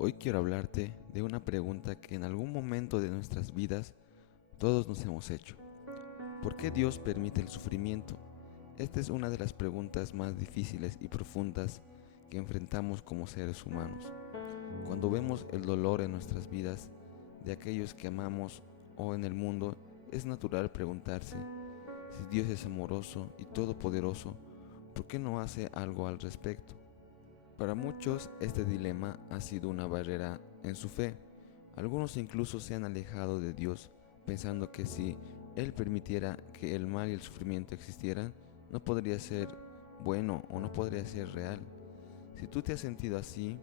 Hoy quiero hablarte de una pregunta que en algún momento de nuestras vidas todos nos hemos hecho. ¿Por qué Dios permite el sufrimiento? Esta es una de las preguntas más difíciles y profundas que enfrentamos como seres humanos. Cuando vemos el dolor en nuestras vidas de aquellos que amamos o en el mundo, es natural preguntarse si Dios es amoroso y todopoderoso, ¿por qué no hace algo al respecto? Para muchos, este dilema ha sido una barrera en su fe. Algunos incluso se han alejado de Dios, pensando que si Él permitiera que el mal y el sufrimiento existieran, no podría ser bueno o no podría ser real. Si tú te has sentido así,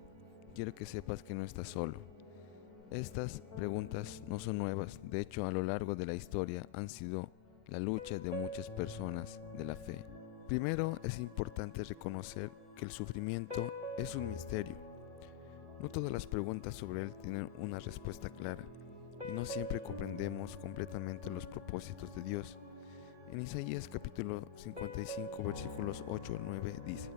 quiero que sepas que no estás solo. Estas preguntas no son nuevas, de hecho a lo largo de la historia han sido la lucha de muchas personas de la fe. Primero es importante reconocer que el sufrimiento es un misterio. No todas las preguntas sobre él tienen una respuesta clara y no siempre comprendemos completamente los propósitos de Dios. En Isaías capítulo 55 versículos 8 al 9 dice: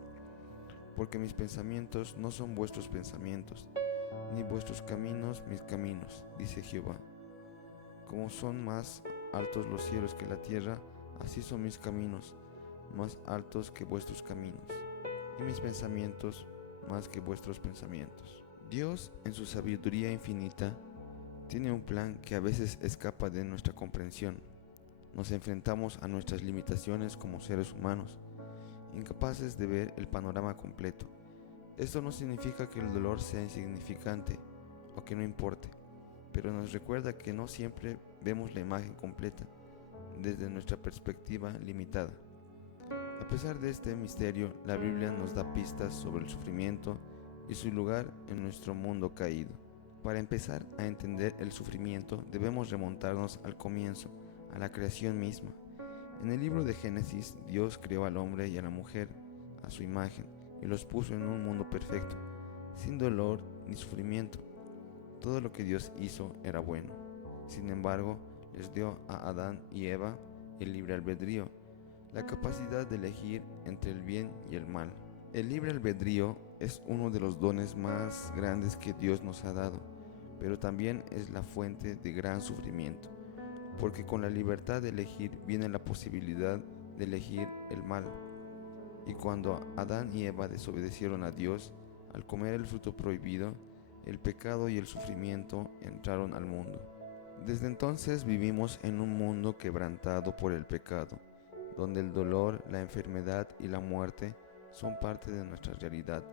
Porque mis pensamientos no son vuestros pensamientos, ni vuestros caminos mis caminos, dice Jehová. Como son más altos los cielos que la tierra, así son mis caminos, más altos que vuestros caminos, y mis pensamientos más que vuestros pensamientos. Dios, en su sabiduría infinita, tiene un plan que a veces escapa de nuestra comprensión. Nos enfrentamos a nuestras limitaciones como seres humanos, incapaces de ver el panorama completo. Esto no significa que el dolor sea insignificante o que no importe, pero nos recuerda que no siempre vemos la imagen completa desde nuestra perspectiva limitada. A pesar de este misterio, la Biblia nos da pistas sobre el sufrimiento y su lugar en nuestro mundo caído. Para empezar a entender el sufrimiento, debemos remontarnos al comienzo, a la creación misma. En el libro de Génesis, Dios creó al hombre y a la mujer a su imagen y los puso en un mundo perfecto, sin dolor ni sufrimiento. Todo lo que Dios hizo era bueno. Sin embargo, les dio a Adán y Eva el libre albedrío, la capacidad de elegir entre el bien y el mal. El libre albedrío es uno de los dones más grandes que Dios nos ha dado, pero también es la fuente de gran sufrimiento, porque con la libertad de elegir viene la posibilidad de elegir el mal. Y cuando Adán y Eva desobedecieron a Dios, al comer el fruto prohibido, el pecado y el sufrimiento entraron al mundo. Desde entonces vivimos en un mundo quebrantado por el pecado, donde el dolor, la enfermedad y la muerte son parte de nuestra realidad.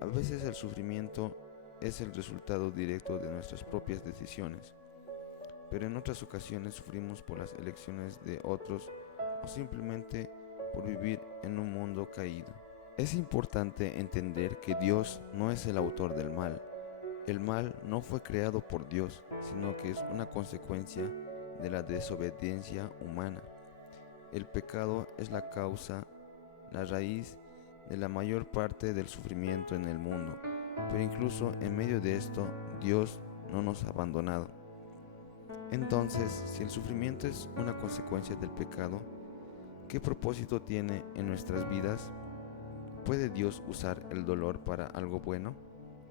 A veces el sufrimiento es el resultado directo de nuestras propias decisiones, pero en otras ocasiones sufrimos por las elecciones de otros o simplemente por vivir en un mundo caído. Es importante entender que Dios no es el autor del mal. El mal no fue creado por Dios, sino que es una consecuencia de la desobediencia humana. El pecado es la causa, la raíz de la mayor parte del sufrimiento en el mundo, pero incluso en medio de esto, Dios no nos ha abandonado. Entonces, si el sufrimiento es una consecuencia del pecado, ¿qué propósito tiene en nuestras vidas? ¿Puede Dios usar el dolor para algo bueno?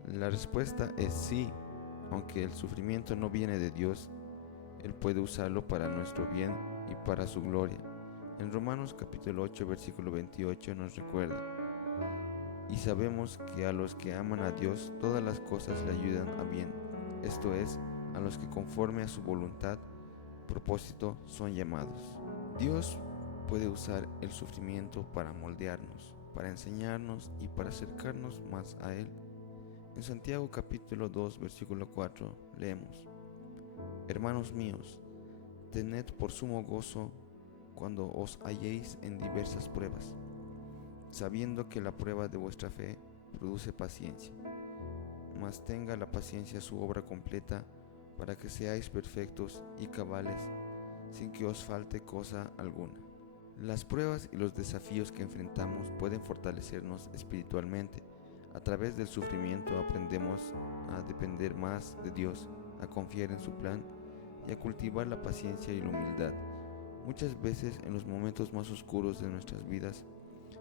La respuesta es sí, aunque el sufrimiento no viene de Dios, Él puede usarlo para nuestro bien y para su gloria. En Romanos capítulo 8 versículo 28 nos recuerda: Y sabemos que a los que aman a Dios todas las cosas le ayudan a bien, esto es, a los que conforme a su voluntad, propósito son llamados. Dios puede usar el sufrimiento para moldearnos, para enseñarnos y para acercarnos más a Él. En Santiago capítulo 2 versículo 4 leemos: Hermanos míos, tened por sumo gozo cuando os halléis en diversas pruebas, sabiendo que la prueba de vuestra fe produce paciencia. Mas tenga la paciencia su obra completa, para que seáis perfectos y cabales, sin que os falte cosa alguna. Las pruebas y los desafíos que enfrentamos pueden fortalecernos espiritualmente. A través del sufrimiento aprendemos a depender más de Dios, a confiar en su plan y a cultivar la paciencia y la humildad. Muchas veces en los momentos más oscuros de nuestras vidas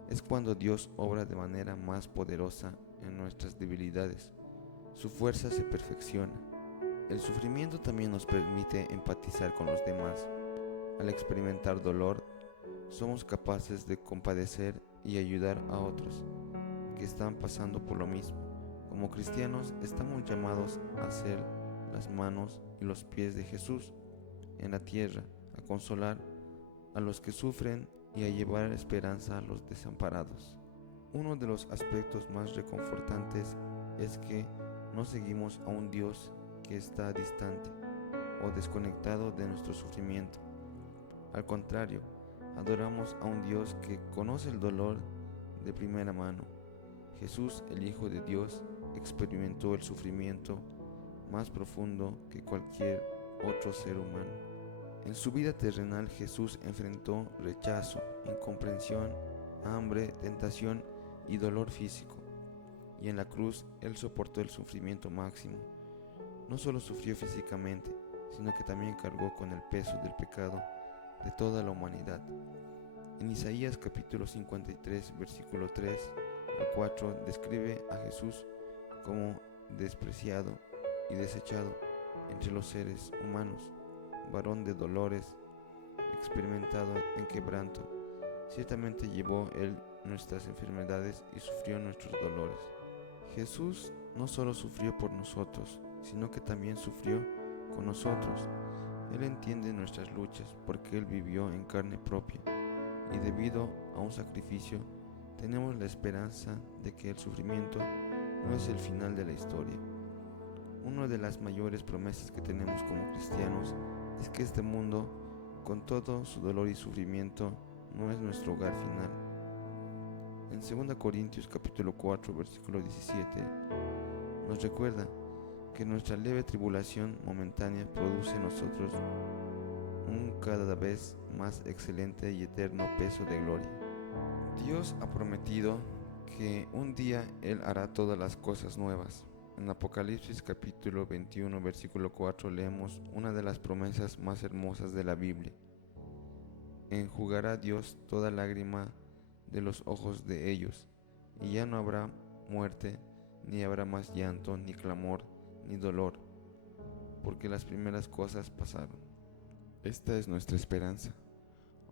es cuando Dios obra de manera más poderosa en nuestras debilidades. su fuerza se perfecciona. El sufrimiento también nos permite empatizar con los demás. Al experimentar dolor, somos capaces de compadecer y ayudar a otros que están pasando por lo mismo. Como cristianos estamos llamados a ser las manos y los pies de Jesús en la tierra, a consolar a los que sufren y a llevar esperanza a los desamparados. Uno de los aspectos más reconfortantes es que no seguimos a un Dios que está distante o desconectado de nuestro sufrimiento. Al contrario, adoramos a un Dios que conoce el dolor de primera mano. Jesús, el Hijo de Dios, experimentó el sufrimiento más profundo que cualquier otro ser humano. En su vida terrenal, Jesús enfrentó rechazo, incomprensión, hambre, tentación y dolor físico. Y en la cruz, Él soportó el sufrimiento máximo. No solo sufrió físicamente, sino que también cargó con el peso del pecado de toda la humanidad. En Isaías capítulo 53, versículo 3 al 4, describe a Jesús como despreciado y desechado entre los seres humanos, varón de dolores, experimentado en quebranto. Ciertamente llevó Él nuestras enfermedades y sufrió nuestros dolores. Jesús no solo sufrió por nosotros, sino que también sufrió con nosotros. Él entiende nuestras luchas porque Él vivió en carne propia, y debido a un sacrificio tenemos la esperanza de que el sufrimiento no es el final de la historia. Una de las mayores promesas que tenemos como cristianos es que este mundo, con todo su dolor y sufrimiento, no es nuestro hogar final. En 2 Corintios capítulo 4, versículo 17, nos recuerda que nuestra leve tribulación momentánea produce en nosotros un cada vez más excelente y eterno peso de gloria. Dios ha prometido que un día Él hará todas las cosas nuevas. En Apocalipsis capítulo 21, versículo 4 leemos una de las promesas más hermosas de la Biblia. Enjugará Dios toda lágrima de los ojos de ellos, y ya no habrá muerte, ni habrá más llanto, ni clamor, ni dolor, porque las primeras cosas pasaron. Esta es nuestra esperanza.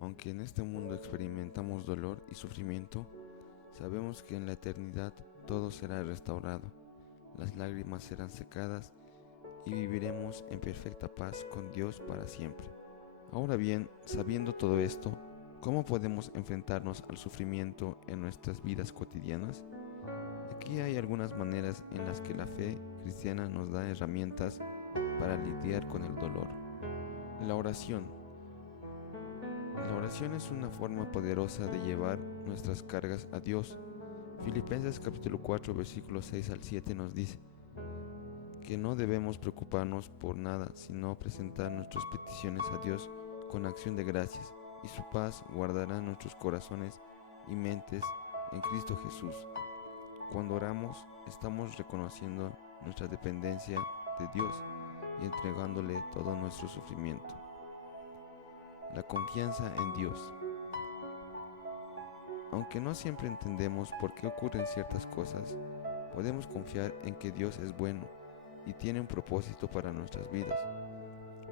Aunque en este mundo experimentamos dolor y sufrimiento, sabemos que en la eternidad todo será restaurado, las lágrimas serán secadas y viviremos en perfecta paz con Dios para siempre. Ahora bien, sabiendo todo esto, ¿cómo podemos enfrentarnos al sufrimiento en nuestras vidas cotidianas? Aquí hay algunas maneras en las que la fe cristiana nos da herramientas para lidiar con el dolor. La oración. La oración es una forma poderosa de llevar nuestras cargas a Dios. Filipenses capítulo 4, versículos 6 al 7 nos dice que no debemos preocuparnos por nada, sino presentar nuestras peticiones a Dios con acción de gracias, y su paz guardará nuestros corazones y mentes en Cristo Jesús. Cuando oramos, estamos reconociendo nuestra dependencia de Dios y entregándole todo nuestro sufrimiento. La confianza en Dios. Aunque no siempre entendemos por qué ocurren ciertas cosas, podemos confiar en que Dios es bueno y tiene un propósito para nuestras vidas.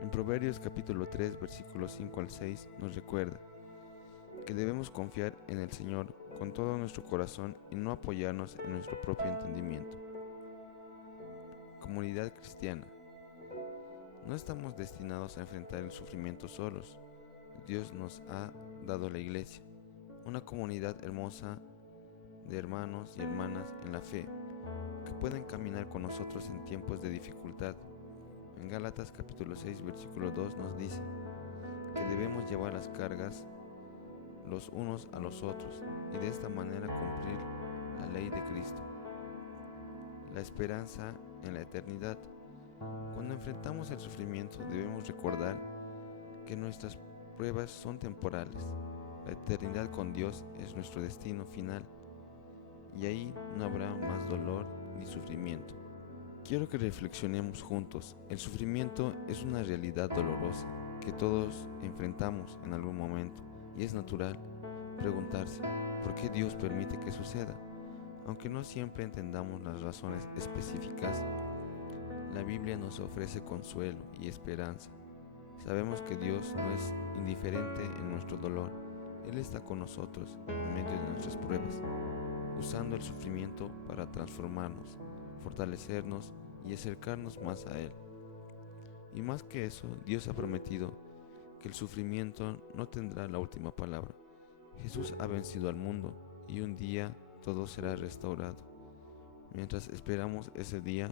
En Proverbios capítulo 3, versículos 5 al 6 nos recuerda que debemos confiar en el Señor con todo nuestro corazón y no apoyarnos en nuestro propio entendimiento. Comunidad cristiana. No estamos destinados a enfrentar el sufrimiento solos. Dios nos ha dado la iglesia, una comunidad hermosa de hermanos y hermanas en la fe, que pueden caminar con nosotros en tiempos de dificultad. En Gálatas capítulo 6, versículo 2 nos dice que debemos llevar las cargas los unos a los otros y de esta manera cumplir la ley de Cristo. La esperanza en la eternidad. Cuando enfrentamos el sufrimiento debemos recordar que nuestras pruebas son temporales. La eternidad con Dios es nuestro destino final y ahí no habrá más dolor ni sufrimiento. Quiero que reflexionemos juntos. El sufrimiento es una realidad dolorosa que todos enfrentamos en algún momento y es natural preguntarse ¿por qué Dios permite que suceda? Aunque no siempre entendamos las razones específicas, la Biblia nos ofrece consuelo y esperanza. Sabemos que Dios no es indiferente en nuestro dolor. Él está con nosotros en medio de nuestras pruebas, usando el sufrimiento para transformarnos, fortalecernos y acercarnos más a Él. Y más que eso, Dios ha prometido que el sufrimiento no tendrá la última palabra. Jesús ha vencido al mundo y un día todo será restaurado. Mientras esperamos ese día,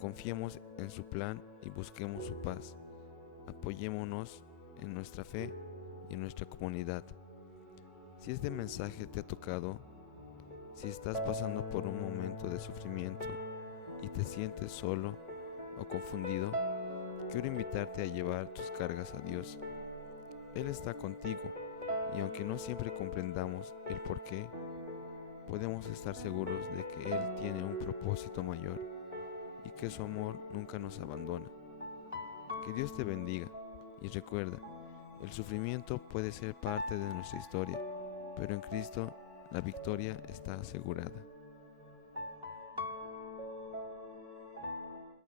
confiemos en su plan y busquemos su paz. Apoyémonos en nuestra fe y en nuestra comunidad. Si este mensaje te ha tocado, si estás pasando por un momento de sufrimiento y te sientes solo o confundido, quiero invitarte a llevar tus cargas a Dios. Él está contigo y aunque no siempre comprendamos el por qué, podemos estar seguros de que Él tiene un propósito mayor y que su amor nunca nos abandona. Que Dios te bendiga y recuerda, el sufrimiento puede ser parte de nuestra historia, pero en Cristo la victoria está asegurada.